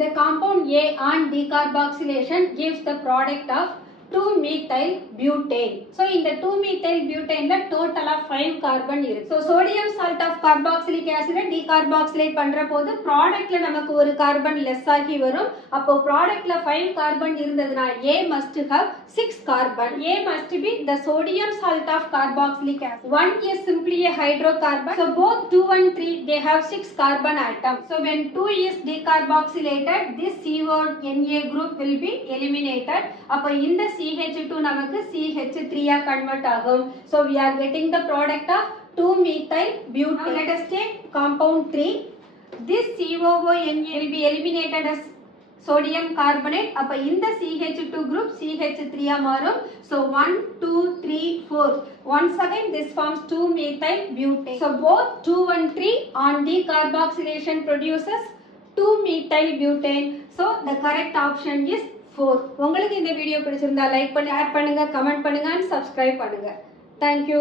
The compound A on decarboxylation gives the product of 2-methyl butane. So in the 2-methyl butane la total of 5 carbon இருக்கு. So sodium salt of carboxylic acid decarboxylate பண்ற போது productல நமக்கு ஒரு carbon less ஆகி வரும். அப்போ productல 5 carbon இருந்ததுனா A must have 6 carbon. A must be the sodium salt of carboxylic acid. 1 is simply a hydrocarbon. So both 2 and 3 they have 6 carbon atoms. So when 2 is decarboxylated, this CO Na group will be eliminated. அப்போ இந்த CH2 நமக்கு CH3 ஆ convert ஆகும். So we are getting the product of 2-methyl butane. Now let us take compound 3. This COONA will be eliminated as sodium carbonate. அப்ப இந்த CH2 group CH3 ஆ மாறும். So 1, 2, 3, 4. Once again this forms 2-methyl butane. So both 2 and 3 on decarboxylation produces 2-methyl butane. So the correct option is 4. உங்களுக்கு இந்த video பிடிச்சிருந்தா like பண்ணி share பண்ணுங்க, comment பண்ணுங்க and subscribe பண்ணுங்க. Thank you.